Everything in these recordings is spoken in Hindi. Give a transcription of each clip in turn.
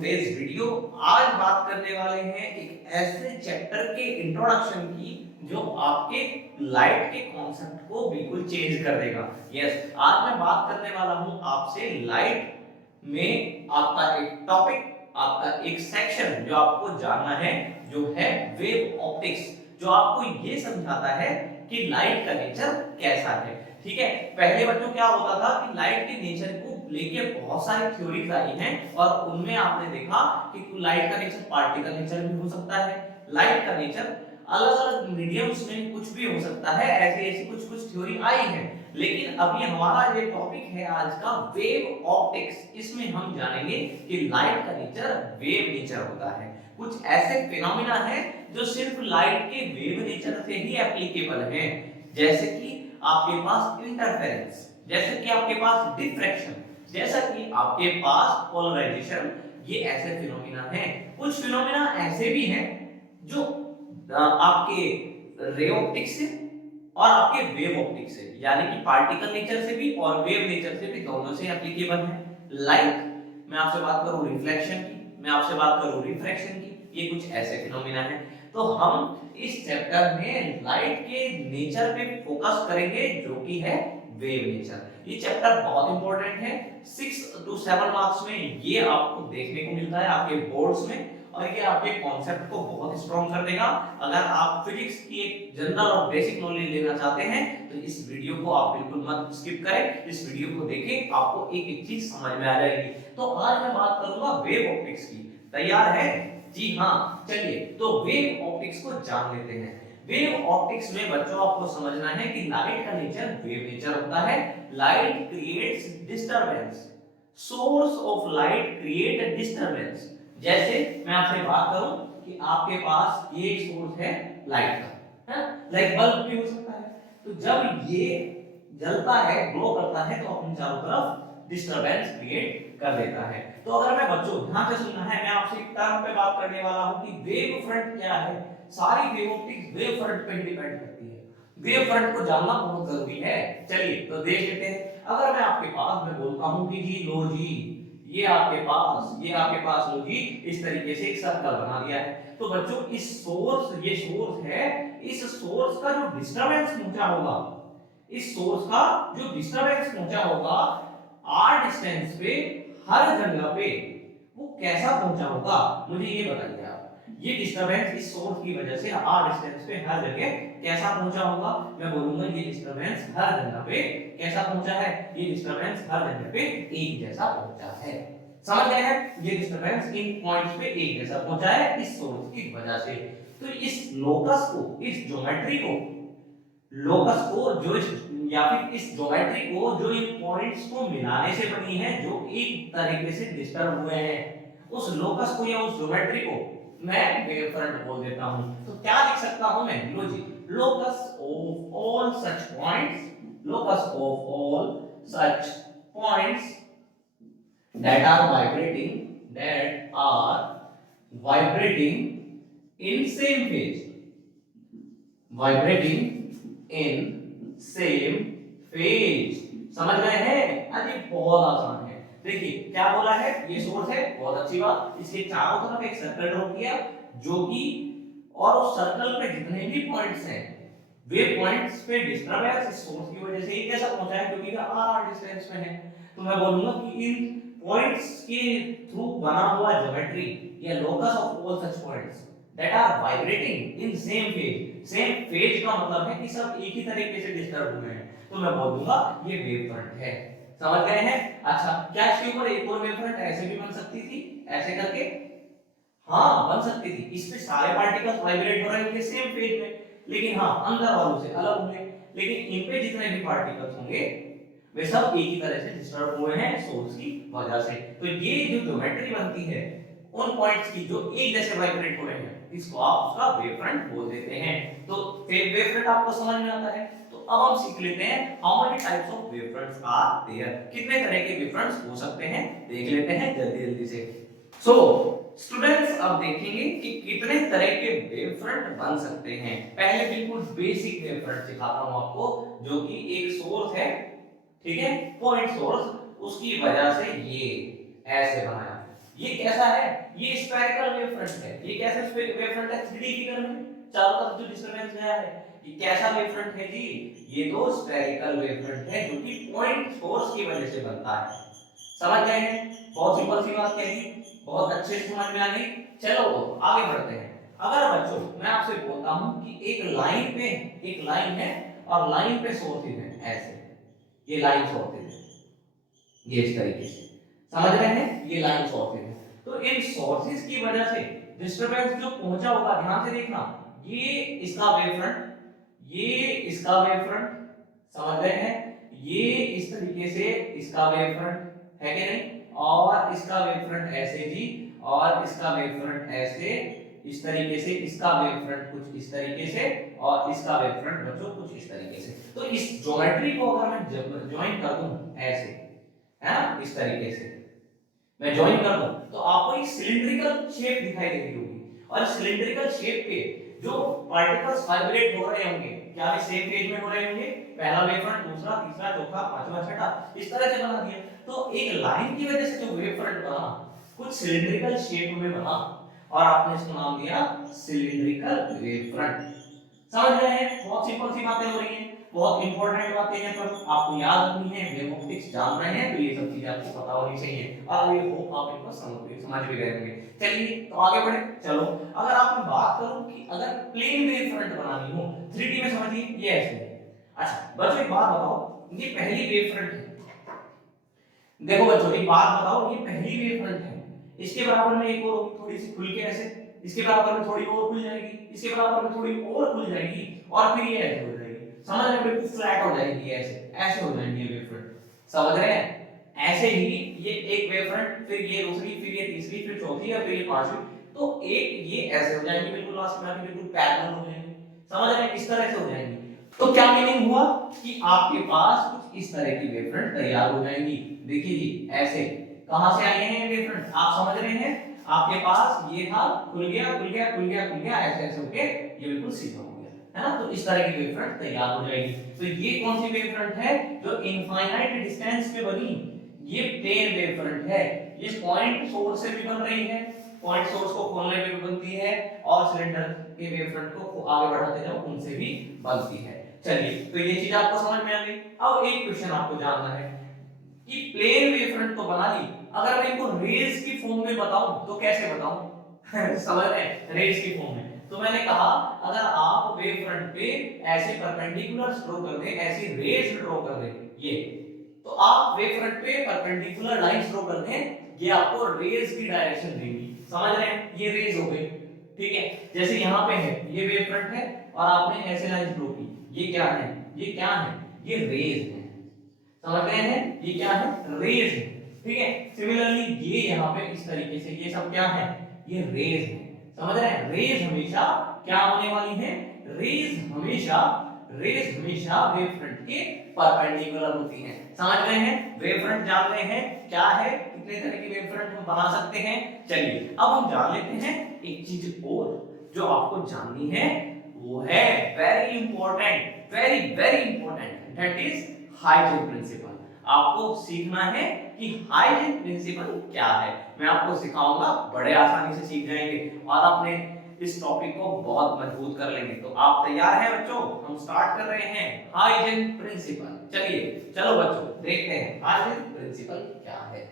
Today's video. आज बात करने वाले हैं एक ऐसे चैप्टर के इंट्रोडक्शन की जो आपके लाइट के कॉन्सेप्ट को बिल्कुल चेंज कर देगा। यस, आज मैं बात करने वाला हूं आपसे लाइट में आपका एक टॉपिक, आपका एक सेक्शन जो आपको जानना है, जो है वेव ऑप्टिक्स, जो आपको ये समझाता है कि लाइट का नेचर कैसा है। ठीक है, पहले बच्चों क्या होता था कि लाइट के नेचर को लेके बहुत सारी थ्योरीज आई हैं और उनमें आपने देखा कि लाइट का नेचर पार्टिकल नेचर भी हो सकता है, लाइट का नेचर अलग अलग मीडियम्स में कुछ भी हो सकता है, ऐसी ऐसी कुछ कुछ थ्योरी आई है। लेकिन अभी हमारा ये टॉपिक है आज का वेव ऑप्टिक्स। इसमें हम जानेंगे कि लाइट का नेचर वेव नेचर होता है। कुछ ऐसे फिनोमिना है जो सिर्फ लाइट के वेव नेचर से ही एप्लीकेबल है, जैसे कि आपके पास इंटरफेरेंस, जैसे कि आपके पास डिफ्रैक्शन, जैसा कि आपके पास पोलराइजेशन। ये ऐसे फिनोमिना हैं। कुछ फिनोमिना ऐसे भी हैं जो आपके रे ऑप्टिक्स से और आपके वेव ऑप्टिक्स से, यानी कि पार्टिकल नेचर से भी और वेव नेचर से भी, दोनों से एप्लीकेबल है। लाइक मैं आपसे बात करूं रिफ्लेक्शन की, मैं आपसे बात करूं रिफ्रैक्शन की, ये कुछ ऐसे फिनोमिना है। तो हम इस चैप्टर में लाइट के नेचर पे फोकस करेंगे, जो कि है वेव नेचर। ये चैप्टर बहुत इंपॉर्टेंट है, 6 to 7 मार्क्स में ये आपको देखने को मिलता है आपके बोर्ड्स में, और ये आपके कॉन्सेप्ट को बहुत स्ट्रॉन्ग कर देगा। अगर आप फिजिक्स की एक जनरल और बेसिक नॉलेज लेना चाहते हैं तो इस वीडियो को आप बिल्कुल मत स्किप करें, इस वीडियो को देखें, आपको एक एक चीज समझ में आ जाएगी। तो आज मैं बात करूंगा वेव ऑप्टिक्स की। तैयार है? जी हाँ, चलिए तो वेव ऑप्टिक्स को जान लेते हैं। वेव ऑप्टिक्स में बच्चों आपको समझना है कि लाइट का नेचर वेव नेचर होता है। Light creates disturbance, source of light create disturbance. जैसे मैं आपसे बात करूं कि आपके पास ये एक सोर्स है लाइट का, है लाइक बल्ब भी हो सकता है। तो जब ये जलता है, ग्लो करता है, तो अपने चारों तरफ डिस्टरबेंस क्रिएट कर देता है। तो अगर मैं बच्चों ध्यान से सुनना है, मैं आपसे एक टर्म पे बात करने वाला हूं कि वेव फ्रंट क्या है। सारी वेव ऑप्टिक्स वेव फ्रंट पे डिपेंड करती है। वेव फ्रंट को जानना बहुत जरूरी है। चलिए तो देख लेते हैं। अगर मैं आपके पास मैं बोलता हूं कि जी लो जी, ये आपके पास लो जी, इस तरीके से एक सर्कल बना दिया है। तो बच्चों इस सोर्स, ये सोर्स है, इस सोर्स का जो डिस्टरबेंस पहुंचा होगा, इस सोर्स का जो डिस्टरबेंस पहुंचा होगा आर डिस्टेंस पे, हर जगह पे वो कैसा पहुंचा होगा, मुझे ये बताइए आप। ये डिस्टरबेंस इस सोर्स की वजह से आर डिस्टेंस पे हर जगह कैसा पहुंचा होगा? मैं बोलूंगा ये डिस्टरबेंस हर जगह पे कैसा पहुंचा है? ये डिस्टरबेंस हर जगह पे एक जैसा पहुंचा है। समझ गए हैं? ये डिस्टरबेंस इन पॉइंट्स पे एक जैसा पहुंचा है इस सोर्स की वजह से। तो इस लोकस को, इस ज्योमेट्री को, लोकस को जो या फिर इस ज्योमेट्री को जो इन पॉइंट्स को मिलाने से बनी है, जो एक तरीके से डिस्टर्ब हुए हैं, उस लोकस को या उस ज्योमेट्री को मैं वेव फ्रंट बोल देता हूं। तो क्या लिख सकता हूं मैं? लो जी, locus of all such points, locus of all such points that are vibrating in same phase, vibrating in same phase। समझ गए हैं? अरे बहुत आसान है। देखिए क्या बोला है, ये सोर्स है, बहुत अच्छी बात। इसके चारों तरफ एक सर्कल ड्रॉ किया, जो कि और उस सर्कल पे जितने भी पॉइंट्स हैं, वे पॉइंट्स पे डिस्टरबेंस इस सोर्स की वजह से ही कैसा पहुंचा है, क्योंकि ये आर डिस्टेंस में है। तो मैं बोलूंगा कि इन पॉइंट्स के थ्रू बना हुआ ज्योमेट्री या locus of all such points that are vibrating in same phase. Same phase का मतलब है कि सब एक ही तरीके से डिस्टर्ब हुए हैं, तो मैं बोल दूंगा ये वेव फ्रंट है। समझ गए हैं? अच्छा, क्या इसके ऊपर एक और वेव फ्रंट ऐसे भी बन सकती थी, ऐसे करके? हाँ बन सकती थी। इस पे सारे पार्टिकल्स वाइब्रेट हो रहे होंगे सेम फेज में, लेकिन हाँ अंदर वालों से अलग होंगे। लेकिन इन पे जितने भी पार्टिकल्स होंगे वे सब एक ही तरह से डिस्टर्ब हुए हैं सोर्स की वजह से। तो ये जो ज्योमेट्री बनती है उन पॉइंट्स की जो एक जैसे वाइब्रेट हो रहे हैं, इसको आप उसका वेव फ्रंट बोल देते हैं। तो वेव फ्रंट आपको समझ में आता है? तो अब हम सीख लेते हैं how many types of wave fronts are there. कितने तरह के वेव फ्रंट्स हो सकते हैं देख लेते हैं जल्दी जल्दी से। सो स्टूडेंट्स अब देखेंगे कि कितने तरह के वेव फ्रंट बन सकते हैं। पहले बिल्कुल बेसिक वेव फ्रंट सिखाता हूं आपको, जो कि एक सोर्स है, ठीक है, पॉइंट सोर्स, उसकी वजह से ये ऐसे बनाया। ये कैसा है, ये स्फेरिकल वेव फ्रंट है। ये कैसा वेव फ्रंट है, 3D फिगर में चारों तरफ जो डिस्टरबेंस गया है, ये कैसा वेव फ्रंट है जी, ये तो स्फेरिकल वेव फ्रंट है जो कि पॉइंट सोर्स की वजह से बनता है। समझ गए हैं, बहुत सिंपल सी बात कही, बहुत अच्छे से समझ में आ गई। चलो आगे बढ़ते हैं। अगर बच्चों मैं आपसे बोलता हूं कि एक लाइन पे, एक लाइन है और लाइन पे सोर्सेज है, ऐसे ये लाइन सोर्सेज है, ये इस तरीके से, समझ रहे हैं, ये लाइन सोर्सेज है। तो इन सोर्सेज की वजह से डिस्टरबेंस जो पहुंचा होगा, ध्यान से देखना, ये इसका वेव फ्रंट, ये इसका वेव फ्रंट, समझ रहे हैं, ये इस तरीके से इसका वेव फ्रंट है कि नहीं, और इसका वेव फ्रंट ऐसे जी, और इसका वेव फ्रंट ऐसे, इस तरीके से, इसका वेव फ्रंट कुछ इस तरीके से, और इसका वेव फ्रंट बच्चों कुछ इस तरीके से। तो इस ज्योमेट्री को अगर मैं ज्वाइन कर दूं ऐसे, है ना, इस तरीके से मैं ज्वाइन कर दूं तो आपको एक सिलिंड्रिकल शेप दिखाई दे रही होगी, और सिलिंड्रिकल शेप के जो पार्टिकल्स वाइब्रेट हो रहे होंगे, क्या वे सेम फेज में हो रहे होंगे, पहला वेव फ्रंट, दूसरा, तीसरा, चौथा, पांचवा, छठा, इस तरह से बना दिया। तो एक लाइन की वजह से जो वेव फ्रंट बना कुछ सिलिंड्रिकल शेप में बना, और आपने इसको नाम दिया सिलिंड्रिकल वेव फ्रंट। समझ रहे हैं, बहुत सिंपल सी बातें हो रही हैं, बहुत इंपॉर्टेंट बातें हैं, पर आपको याद रखनी है। वेव ऑप्टिक्स जान रहे हैं तो ये सब चीजें आपको पता होनी चाहिए, और ये होप आप इनको समझ भी गए होंगे। चलिए तो आगे बढ़े। चलो अगर आप मैं बात करूं कि अगर प्लेन वेव फ्रंट बनानी हो 3D में, समझिए ये ऐसे है। अच्छा बच्चों एक बात बताओ, ये पहली वेव फ्रंट है, देखो बच्चों एक बात बताओ, ये पहली वेव फ्रंट है, इसके बराबर में एक और होगी थोड़ी सी खुल के ऐसे, इसके बराबर में थोड़ी और खुल जाएगी, इसके बराबर में थोड़ी और खुल जाएगी, और फिर ये ऐसे हो जाएगी, समझ रहे हैं, बिल्कुल फ्लैट हो जाएगी, ऐसे ऐसे हो जाएंगी ये वेव फ्रंट, समझ रहे हैं। ऐसे ही ये एक वेव फ्रंट, फिर ये दूसरी, फिर ये तीसरी, फिर चौथी, और फिर ये पांचवी, तो एक ये ऐसे हो जाएंगी, बिल्कुल लास्ट में आके बिल्कुल पैरेलल हो जाएंगी, समझ रहे हैं, इस तरह से हो जाएंगी। तो क्या मीनिंग हुआ कि आपके पास कुछ इस तरह की वेव फ्रंट तैयार हो जाएंगी। देखिए जी ऐसे, कहां से आए हैं वेव फ्रंट, आप समझ रहे हैं, आपके पास ये था, खुल गया खुल गया खुल गया खुल गया, ऐसे ऐसे होके ये बिल्कुल सीधा हो गया, है ना, तो इस तरह की वेव फ्रंट तैयार हो जाएगी। तो ये कौन सी वेव फ्रंट है जो इनफाइनाइट डिस्टेंस पे बनी, ये प्लेन वेव फ्रंट है, ये पॉइंट सोर्स से भी बन रही है, पॉइंट सोर्स को खोलने पे भी बनती है, और सिलेंडर के वेव फ्रंट को आगे बढ़ाते जाओ उनसे भी बनती है। चलिए तो ये चीज आपको समझ में आ गई। अब एक क्वेश्चन आपको जानना है कि प्लेन वेव फ्रंट तो बना ली, अगर मैं इनको रेज की फॉर्म में बताऊं तो कैसे बताऊं समझ रहे हैं, रेज की फॉर्म में, तो मैंने कहा अगर आप वेव फ्रंट पे ऐसे परपेंडिकुलर ड्रॉ कर दें, ऐसी रेज ड्रॉ कर दें, ये तो आप वेव फ्रंट पे परपेंडिकुलर लाइंस ड्रॉ कर दें, ये आपको रेज की डायरेक्शन देंगी, समझ रहे हैं, ये रेज हो गई, ठीक है। जैसे यहाँ पे है ये वेव फ्रंट है, और आपने ऐसे लाइंस ड्रॉ की, ये क्या है, ये क्या है, ये रेज है, समझ रहे हैं, ये क्या है, रेज है, ठीक है। सिमिलरली ये यहाँ पे इस तरीके से, ये सब क्या है, ये रेज है, समझ रहे हैं। रेज हमेशा क्या होने वाली है, रेज हमेशा वेव फ्रंट के परपेंडिकुलर होती है, समझ रहे हैं। वेव फ्रंट जान रहे हैं क्या है, कितने तरह की वेव फ्रंट हम बना सकते हैं। चलिए अब हम जान लेते हैं एक चीज और जो आपको जाननी है, वो है very important, very very important, that is Huygens principle. आपको सीखना है कि हाइजीन प्रिंसिपल क्या है, मैं आपको सिखाऊंगा, बड़े आसानी से सीख जाएंगे और अपने इस टॉपिक को बहुत मजबूत कर लेंगे। तो आप तैयार हैं बच्चों, हम स्टार्ट कर रहे हैं हाइजीन प्रिंसिपल। चलिए चलो बच्चों देखते हैं हाइजीन प्रिंसिपल क्या है।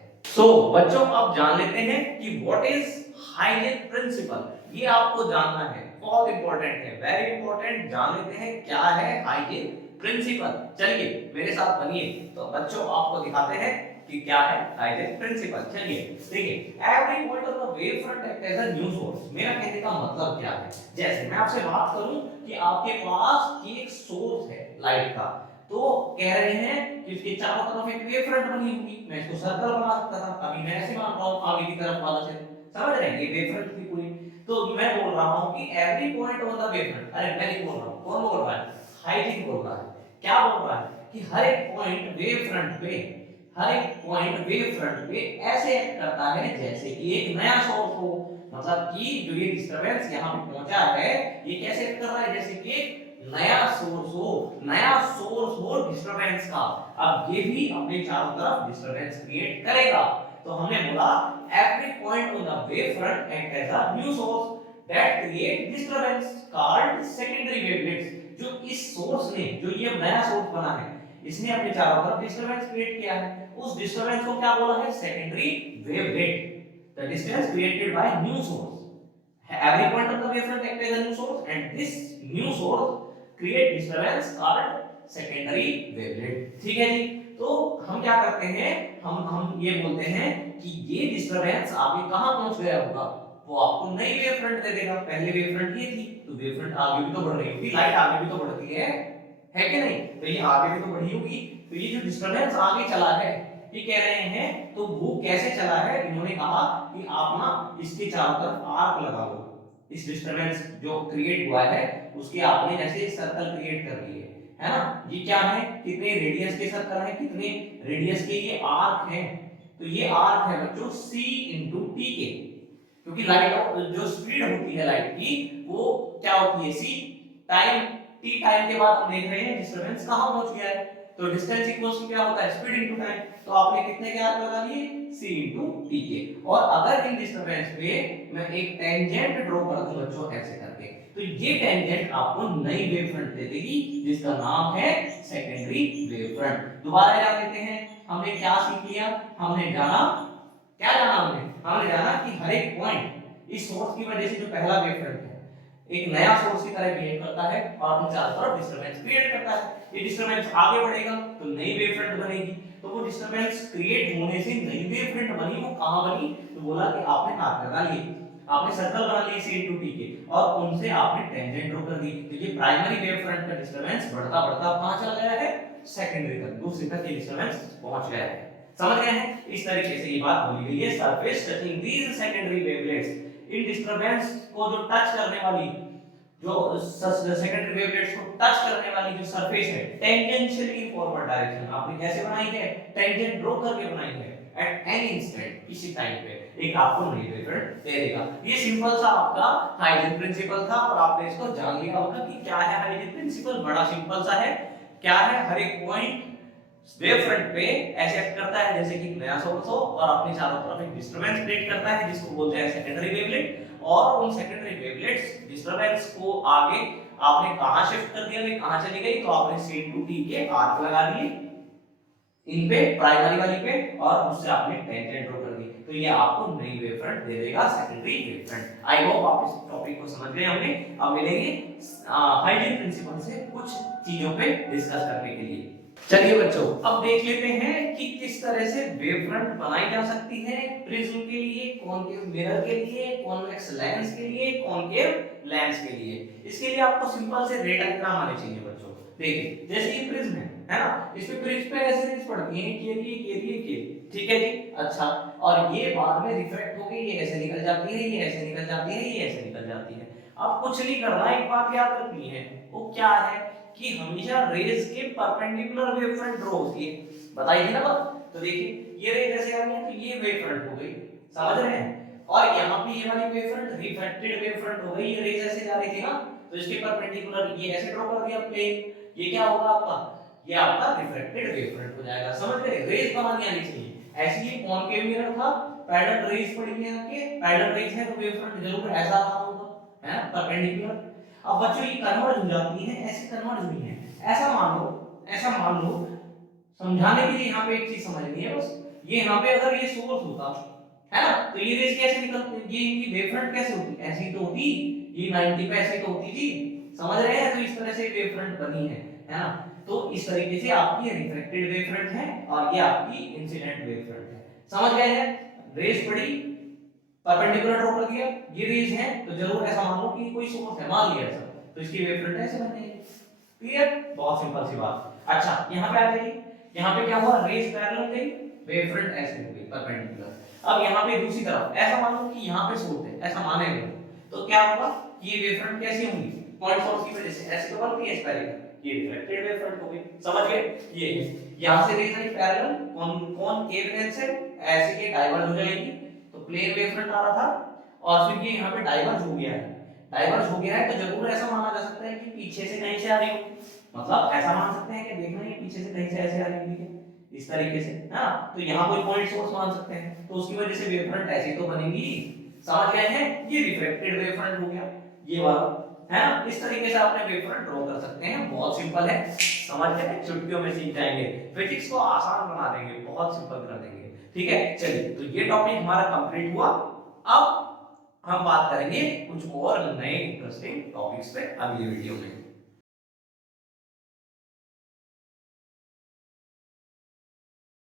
बच्चों अब जान लेते हैं कि व्हाट इज हाइजीन प्रिंसिपल, ये आपको जानना है, बहुत इंपॉर्टेंट है, वेरी इंपॉर्टेंट। जान लेते हैं क्या है हाइजीन प्रिंसिपल। चलिए मेरे साथ बनिए, तो बच्चों आपको दिखाते हैं कि क्या है हाइजीन प्रिंसिपल। चलिए देखिए, every point of the wave front act as a new source. मेरा कहने का मतलब क्या है, जैसे मैं आपसे बात करूं कि आपके पास एक सोर्स है लाइट का, तो कह रहे हैं कि इसके चारों तरफ एक वेव फ्रंट बनी होगी, मैं इसको सर्कल बना सकता था, अभी मैं ऐसे मान रहा हूं आगे की तरफ वाला से, समझ रहे हैं, ये वेव फ्रंट थी पूरी। तो मैं बोल रहा हूं कि every point on the wave front, अरे मैं नहीं बोल रहा हूं, कौन बोल रहा है, हाइजीन बोल रहा है। क्या बोल रहा है कि हर एक पॉइंट वेव फ्रंट पे, हर एक पॉइंट वेव फ्रंट पे ऐसे एक्ट करता है जैसे कि एक नया सोर्स हो, मतलब कि जो ये डिस्टरबेंस यहाँ पे पहुंचा है, ये कैसे एक्ट कर रहा है, जैसे कि नया सोर्स हो, नया सोर्स हो डिस्टरबेंस का। अब ये भी अपने चारों तरफ डिस्टरबेंस क्रिएट करेगा। तो हमने बोला every point on the wavefront act as a new source that create disturbance called secondary wavelets। जो इस सोर्स ने, जो ये नया सोर्स बना है, इसने अपने चारों तरफ डिस्टरबेंस क्रिएट किया है, उस डिस्टरबेंस को क्या बोला है? Secondary wavelet. The disturbance created by new source, every point of the wavefront act as a new source and this new source create disturbance called secondary wavelet। ठीक है जी। तो हम क्या करते हैं, हम ये बोलते हैं कि ये डिस्टरबेंस आगे कहां पहुंच गया होगा, वो आपको नई वेव फ्रंट दे देगा। पहले वेव फ्रंट ये थी, तो वेव फ्रंट आगे भी तो बढ़ रही होगी, लाइट आगे भी तो बढ़ती है कि नहीं? तो ये आगे भी तो बढ़ी होगी। तो ये जो डिस्टरबेंस आगे चला है, ये कह रहे हैं तो वो कैसे चला है, इन्होंने कहा कि आप ना इसके चारों तरफ आर्क लगा लो। इस डिस्टरबेंस जो क्रिएट हुआ है उसके आपने जैसे सर्कल क्रिएट कर लिए, है ना? ये क्या है, कितने रेडियस के सर्कल है, कितने रेडियस के ये आर्क हैं। तो ये आर्क है बच्चों c * t के, क्योंकि लाइट जो स्पीड होती है लाइट की वो क्या होती है? c टाइम, t टाइम के बाद हम देख रहे हैं डिस्टरबेंस कहां पहुंच गया है। तो डिस्टेंस इक्वल्स टू क्या होता है? Speed into time. तो आपने कितने के आर्क लगा लिए? c * t के। और अगर इन डिस्टरबेंस पे मैं एक टेंजेंट ड्रॉ कर दूं बच्चों ऐसे करके, तो ये टेंजेंट आपको नई वेव फ्रंट दे देगी जिसका नाम है सेकेंडरी वेव फ्रंट। दोबारा जान लेते हैं, हमने क्या सीख लिया? हमने जाना क्या जाना हमने जाना कि हर एक पॉइंट इस सोर्स की वजह से जो पहला वेव फ्रंट है एक नया सोर्स की तरह बिहेव करता है और अपने चारों तरफ डिस्टरबेंस क्रिएट करता है। ये डिस्टरबेंस आगे बढ़ेगा तो नई वेव फ्रंट बनेगी। तो वो डिस्टरबेंस क्रिएट होने से नई वेव फ्रंट बनी, वो कहां बनी? तो बोला कि आपने आर्क लगा लिए, आपने सर्कल बना लिए c * t के, और उनसे आपने टेंजेंट ड्रॉ कर दी। तो ये प्राइमरी वेव फ्रंट का डिस्टरबेंस बढ़ता बढ़ता कहां चला गया है? सेकेंडरी तक, दूसरी तक ये डिस्टरबेंस पहुंच गया है। समझ गए हैं? इस तरीके से ये बात बोली गई है। Surface touching these secondary wavelets, in disturbance को जो टच करने वाली, जो सेकेंडरी वेवलेट्स को टच करने वाली जो सरफेस है टेंजेंशियली इन फॉरवर्ड डायरेक्शन, आपने कैसे बनाई है? टेंजेंट ड्रॉ करके बनाई है। एट एनी इंस्टेंट, किसी टाइम पे एक आपको नई वेवफ्रंट दे देगा। ये सिंपल सा आपका हाइजेन प्रिंसिपल था और आपने इसको जान लिया होगा कि क्या है हाइजेन प्रिंसिपल। बड़ा सिंपल सा है। क्या है? हर एक पॉइंट वेव फ्रंट पे ऐसे एक्ट करता है जैसे कि नया सोर्स हो और अपने चारों तरफ एक डिस्टरबेंस क्रिएट करता है जिसको बोलते हैं सेकेंडरी वेवलेट। और उन सेकेंडरी वेवलेट्स डिस्टरबेंस को आगे आपने कहां शिफ्ट कर दिया, कहां चली गई? तो आपने c * t के आर्क लगा दिए इन पे, प्राइमरी वाली पे, और उससे आपने टेंजेंट ड्रॉ कर दी। तो ये आपको नई वेव फ्रंट दे देगा, secondary wave front. I hope आप इस टॉपिक को समझ गए होंगे। अब मिलेंगे हाइजेन प्रिंसिपल से कुछ चीजों पे डिस्कस करने के लिए। चलिए बच्चों, अब देख लेते हैं कि किस तरह से वेव फ्रंट बनाई जा सकती है प्रिज्म के लिए, कॉनकेव मिरर के लिए, कॉन्वेक्स लेंस के लिए, कॉनकेव लेंस के लिए। इसके लिए आपको सिंपल से रे डायग्राम आने चाहिए बच्चों। देखिए जैसे ये प्रिज्म है ना, इस पे प्रिज्म पे ऐसे रेज पड़ती हैं, के लिए, ठीक है जी। अच्छा, और ये बाद में रिफ्रैक्ट होके ये ऐसे निकल जाती है, ये ऐसे निकल जाती है, ये ऐसे निकल जाती है। अब कुछ नहीं करना, एक बात याद रखनी है, वो क्या है कि हमेशा रेज के परपेंडिकुलर वेव फ्रंट ड्रॉ होती है। बताइए ना बात। तो देखिए ये रेज ऐसे आ रही है तो ये वेव फ्रंट हो गई, समझ रहे हैं? और यहाँ पे ये वाली wave front refracted wave front हो गई। ये रेज ऐसे जा रही थी ना, तो इसके परपेंडिकुलर ये ऐसे ड्रॉ कर दिया प्लेन। ये क्या होगा आपका? ये आपका रिफ्रैक्टेड वेव फ्रंट हो जाएगा। समझ गए? रेज बनानी आनी चाहिए। ऐसे ही कॉनकेव मिरर था, पैरेलल रेज पड़ी है आपके, पैरेलल रेज है तो वेव फ्रंट जरूर ऐसा रहा होगा, है ना, परपेंडिकुलर। अब बच्चों ये कन्वर्ज हो जाती है, ऐसे कन्वर्ज हुई है। ऐसा मान लो, समझाने के लिए यहाँ पे एक चीज समझनी है बस। ये यहाँ पे अगर ये सोर्स होता है ना, तो ये रेज कैसे निकलती, ये इनकी वेव फ्रंट कैसे होती? ऐसी तो होती, ये 90 पे ऐसे तो होती थी, समझ रहे हैं? तो इस तरह से वेव फ्रंट बनी है ना। तो इस तरीके से आपकी रिफ्लेक्टेड वेव फ्रंट है और ये आपकी इंसिडेंट वेव फ्रंट है। समझ गए हैं? रेज पड़ी, परपेंडिकुलर ड्रॉ कर दिया, ये रेज है तो जरूर ऐसा मान लो कि कोई सोर्स है, मान लिया ऐसा, तो इसकी वेव फ्रंट ऐसे बनेगी। क्लियर? बहुत सिंपल सी बात। अच्छा, यहाँ पे आ जाइए। यहाँ पे क्या हुआ? रेज पैरेलल गई, वेव फ्रंट ऐसे हो गई परपेंडिकुलर। अब यहाँ पे दूसरी तरफ ऐसा मान लो कि यहाँ पे सोर्स है, ऐसा मानेंगे तो क्या होगा? ये वेव फ्रंट कैसी होंगी? पॉइंट सोर्स की वजह से ऐसे तो बनती है पैरेलल, ये रिफ्लेक्टेड वेव फ्रंट हो गई। समझ गए? ये यहाँ से रेज आई पैरेलल, कॉनकेव लेंस से ऐसे ये डाइवर्ज हो जाएगी, तो प्लेन वेव फ्रंट आ रहा था और फिर ये यहाँ पे डाइवर्ज हो गया है। डाइवर्ज हो गया है तो जरूर ऐसा माना जा सकता है कि पीछे से कहीं से आ रही हो, मतलब ऐसा मान सकते हैं कि देखना ये पीछे से कहीं से ऐसे आ रही है, इस तरीके से, है ना। तो यहाँ कोई पॉइंट सोर्स मान सकते हैं, तो उसकी वजह से वेव फ्रंट ऐसी तो बनेगी। समझ गए हैं, ये रिफ्लेक्टेड वेव फ्रंट हो गया ये वाला, है ना। इस तरीके से आपने वेव फ्रंट ड्रॉ कर सकते हैं, बहुत सिंपल है, समझ गए, चुटकियों में सीख जाएंगे, फिजिक्स को आसान बना देंगे, बहुत सिंपल कर देंगे। ठीक है, चलिए, तो ये टॉपिक हमारा कंप्लीट हुआ। अब हम बात करेंगे कुछ और नए इंटरेस्टिंग टॉपिक्स पे अगली वीडियो में।